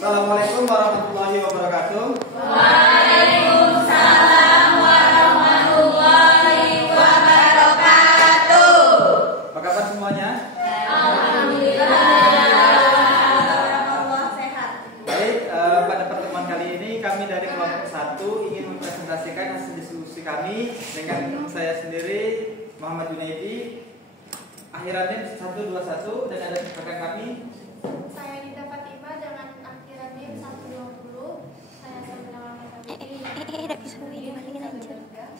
Assalamualaikum warahmatullahi wabarakatuh. Waalaikumsalam warahmatullahi wabarakatuh. Apa kabar semuanya? Alhamdulillah. Sehat. Baik, pada pertemuan kali ini kami dari kelompok 1 ingin mempresentasikan hasil diskusi kami dengan saya sendiri Muhammad Junaidi, akhirannya 121, dan ada rekan kami. Saya Nida Fatimah dengan akhiran NIM 120. Saya Sabrina Mamatati.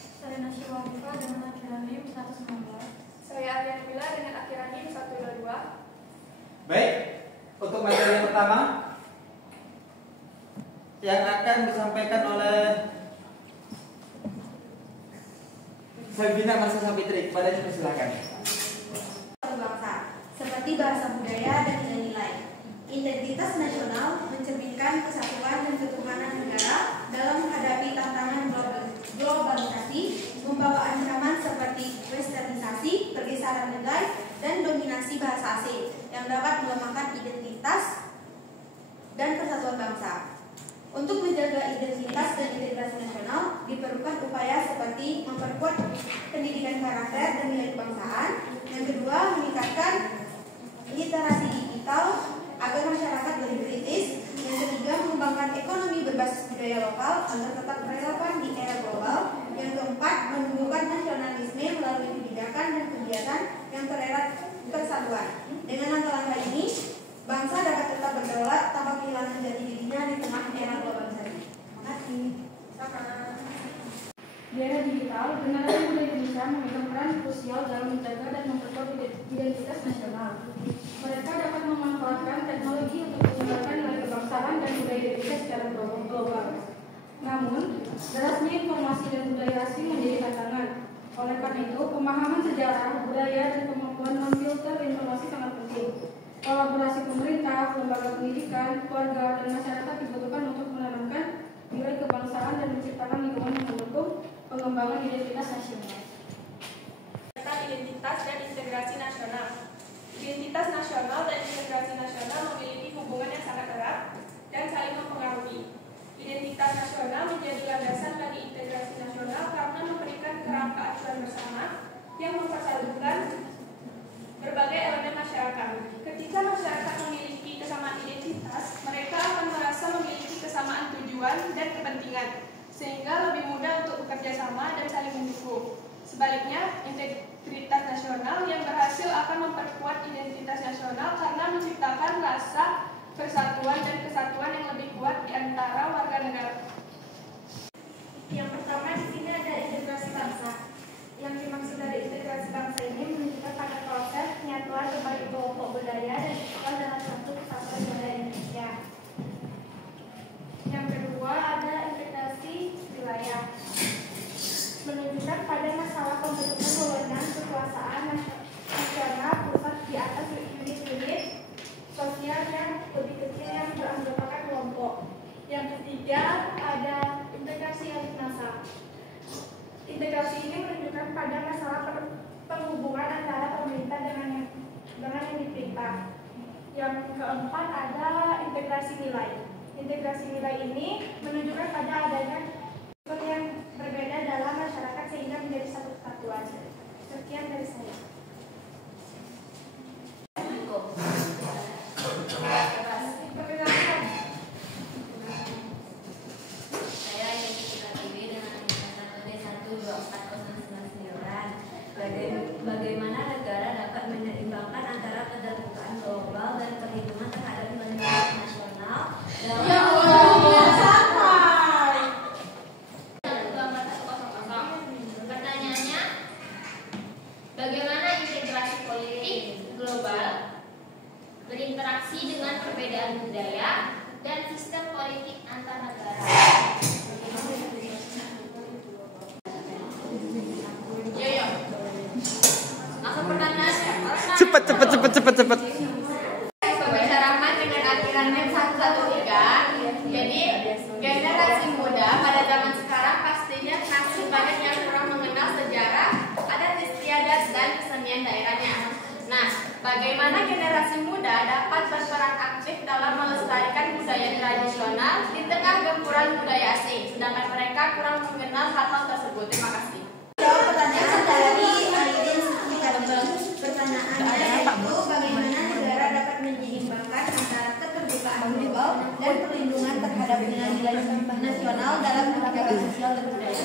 Saya Nasya Wafifah dengan akhiran NIM 119. Saya Aryan Bila dengan akhiran NIM 122. Baik, untuk materi yang pertama yang akan disampaikan oleh Sabina Masa Sapitri, kepadanya persilakan. Bangsa, seperti bahasa budaya dan nilai-nilai. Identitas nasional mencerminkan kesatuan dan ketuhanan negara dalam menghadapi tantangan globalisasi, membawa ancaman seperti westernisasi, pergeseran nilai, dan dominasi bahasa asing yang dapat melemahkan identitas dan persatuan bangsa. Untuk menjaga identitas dan integrasi nasional, diperlukan upaya seperti memperkuat pendidikan karakter dan nilai kebangsaan. Yang kedua, meningkatkan literasi digital agar masyarakat lebih kritis. Yang ketiga, mengembangkan ekonomi berbasis budaya lokal agar tetap relevan di era global. Yang keempat, menumbuhkan nasionalisme melalui kebijakan dan kegiatan yang tererat persatuan. Dengan langkah-langkah ini, bangsa dapat tetap berdaulat tanpa kehilangan jati dirinya di tengah era globalisasi. Terima kasih. Di era digital, generasi muda Indonesia memegang peran krusial dalam menjaga dan memperkuat identitas nasional. Mereka dapat memanfaatkan teknologi untuk mengembangkan nilai kebangsaan dan budaya Indonesia secara global. Namun, derasnya informasi dan budaya asing menjadi tantangan. Oleh karena itu, pemahaman sejarah, budaya, dan kemampuan memfilter informasi sangat penting. Kolaborasi pemerintah, lembaga pendidikan, keluarga, dan masyarakat dibutuhkan untuk menanamkan nilai kebangsaan dan menciptakan lingkungan yang mendukung pengembangan identitas nasional. Identitas dan integrasi nasional. Identitas nasional dan integrasi nasional memiliki hubungan yang sangat erat dan saling mempengaruhi. Identitas nasional menjadi landasan bagi integrasi nasional karena memberikan kerangka acuan bersama yang mempersadukan berbagai elemen masyarakat. Ketika masyarakat memiliki kesamaan identitas, mereka akan merasa memiliki kesamaan tujuan dan kepentingan, sehingga lebih mudah untuk bekerja sama dan saling mendukung. Sebaliknya, integritas nasional yang berhasil akan memperkuat identitas nasional karena menciptakan rasa persatuan dan kesatuan yang lebih kuat di antara warga negara. Yang pertama di sini ada integrasi bangsa. Yang dimaksud dari integrasi bangsa ini menunjukkan pada proses penyatuan berbagai kelompok budaya dan kesatuan dalam satu kesatuan budaya Indonesia. Yang kedua ada integrasi wilayah, menunjukkan pada masalah pembentukan wewenang kekuasaan nasional pusat di atas unit-unit sosial yang lebih kecil yang beranggotakan kelompok. Yang ketiga ada integrasi elit massa. Integrasi ini menunjukkan pada masalah penghubungan antara pemerintah dengan yang diperintah. Yang keempat ada integrasi nilai. Integrasi nilai ini menunjukkan pada adanya yang berbeda dalam masyarakat sehingga menjadi satu kesatuan. Sekian dari saya. Bagaimana negara dapat menyeimbangkan antara keterbukaan global dan perlindungan terhadap nilai nasional Pertanyaannya, bagaimana integrasi politik global berinteraksi dengan perbedaan budaya dan sistem politik antar negara? Cepet. Pembicarakan dengan akhiran NIM 113. Jadi generasi muda pada zaman sekarang pastinya masih banyak yang kurang mengenal sejarah, adat istiadat dan kesenian daerahnya. Nah, bagaimana generasi muda dapat berperan aktif dalam melestarikan budaya kerajaan kesetaraan global, dan perlindungan terhadap nilai-nilai nasional dalam kebijakan sosial dan budaya.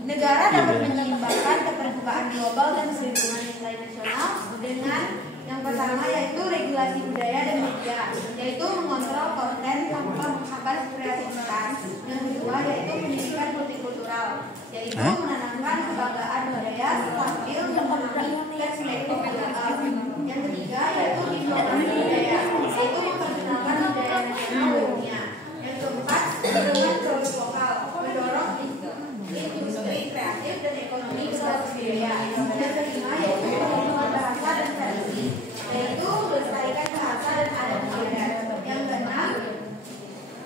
Negara dapat menyeimbangkan keterbukaan global dan perlindungan nilai nasional dengan yang pertama yaitu regulasi budaya dan media, yaitu mengontrol konten tanpa menghambat kreativitas. Yang kedua yaitu pendidikan multikultural, yaitu menanamkan kebanggaan budaya sambil memahami perspektif global. Yang ketiga yaitu diplomasi budaya, yaitu memperkenalkan budaya nasional dunia. Yang keempat, dukungan produk lokal, mendorong industri kreatif dan ekonomi berbasis budaya. Yang kelima yaitu perlindungan bahasa dan tradisi, yaitu melestarikan bahasa dan adat istiadat. Yang keenam,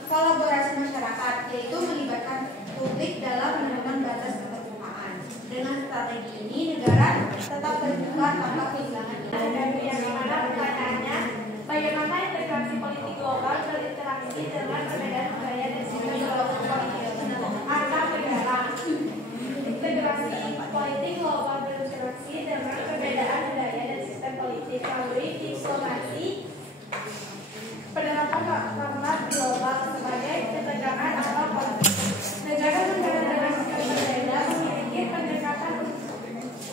kolaborasi masyarakat, yaitu melibatkan publik dalam menentukan batas keterbukaan. Dengan strategi ini, negara tetap terbuka tanpa kehilangan. Dan yang mana pertanyaannya, bagaimana integrasi politik global berinteraksi dengan perbedaan budaya dan sistem politik antar negara? Integrasi politik global berinteraksi dengan perbedaan budaya dan sistem politik melalui diplomasi, penerapan norma global sebagai ketegangan atau konflik. Negara-negara dengan sistem berbeda memiliki pendekatan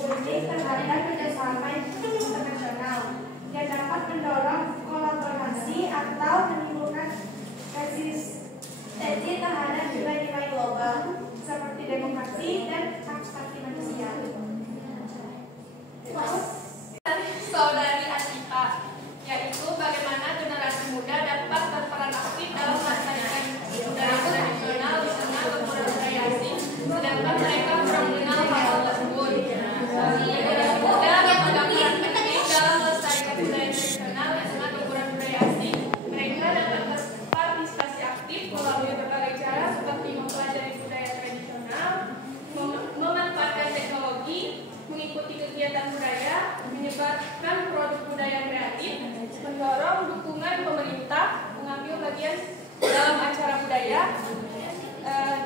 unik terhadap kerjasama internasional yang dapat mendorong kolaborasi atau menimbulkan resistensi terhadap nilai-nilai global seperti demokrasi dan hak asasi manusia. Saudari Atika, yaitu bagaimana generasi muda dapat berperan aktif dalam melestarikan budaya tradisional di tengah lemburan budaya asing, sedangkan mereka kurang mengenal hal tersebut. Generasi muda dapat berperan penting dalam melestarikan budaya tradisional di tengah lemburan budaya asing. Mereka dapat berpartisipasi aktif melalui berbagai cara seperti mempelajari budaya tradisional, memanfaatkan teknologi, mengikuti kegiatan budaya, menyebarkan produk budaya kreatif, mendorong dukungan pemerintah, mengambil bagian dalam acara budaya,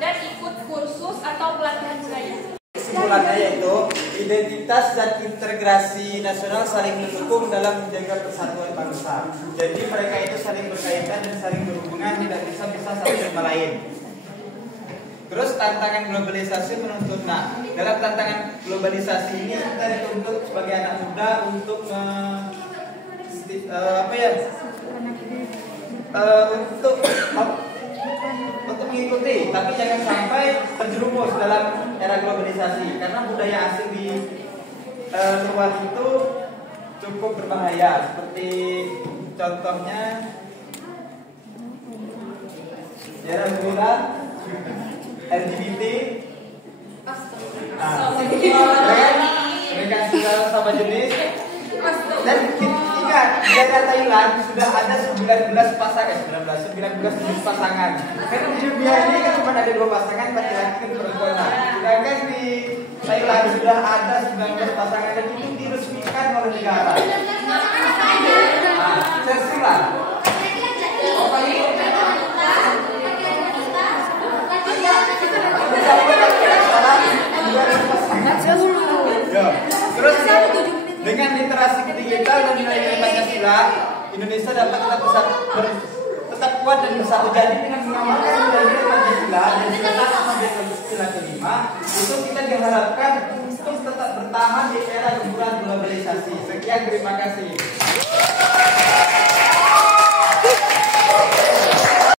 dan ikut kursus atau pelatihan budaya. Kesimpulannya yaitu identitas dan integrasi nasional saling mendukung dalam menjaga persatuan bangsa. Jadi mereka itu saling berkaitan dan saling berhubungan, tidak bisa satu sama lain. Terus tantangan globalisasi menuntut. Nah, dalam tantangan globalisasi ini kita dituntut sebagai anak muda untuk untuk mengikuti, tapi jangan sampai terjerumus dalam era globalisasi, karena budaya asing di luar itu cukup berbahaya. Seperti contohnya, ya alhamdulillah LGBT, mereka sudah sama jenis. Dan ingat, di negara Thailand sudah ada 19 jenis pasangan. Karena di dunia ini kan cuma ada 2 pasangan, laki-laki dan perempuan. Sedangkan di Thailand sudah ada 19 pasangan dan itu diresmikan oleh negara. Tersilah. Terus dengan literasi digital dan nilai-nilai Pancasila, Indonesia dapat tetap kuat dan bersatu. Jadi dengan mengamalkan nilai-nilai Pancasila dan Pancasila kelima, itu kita diharapkan untuk tetap bertahan di era gempuran globalisasi. Sekian, terima kasih.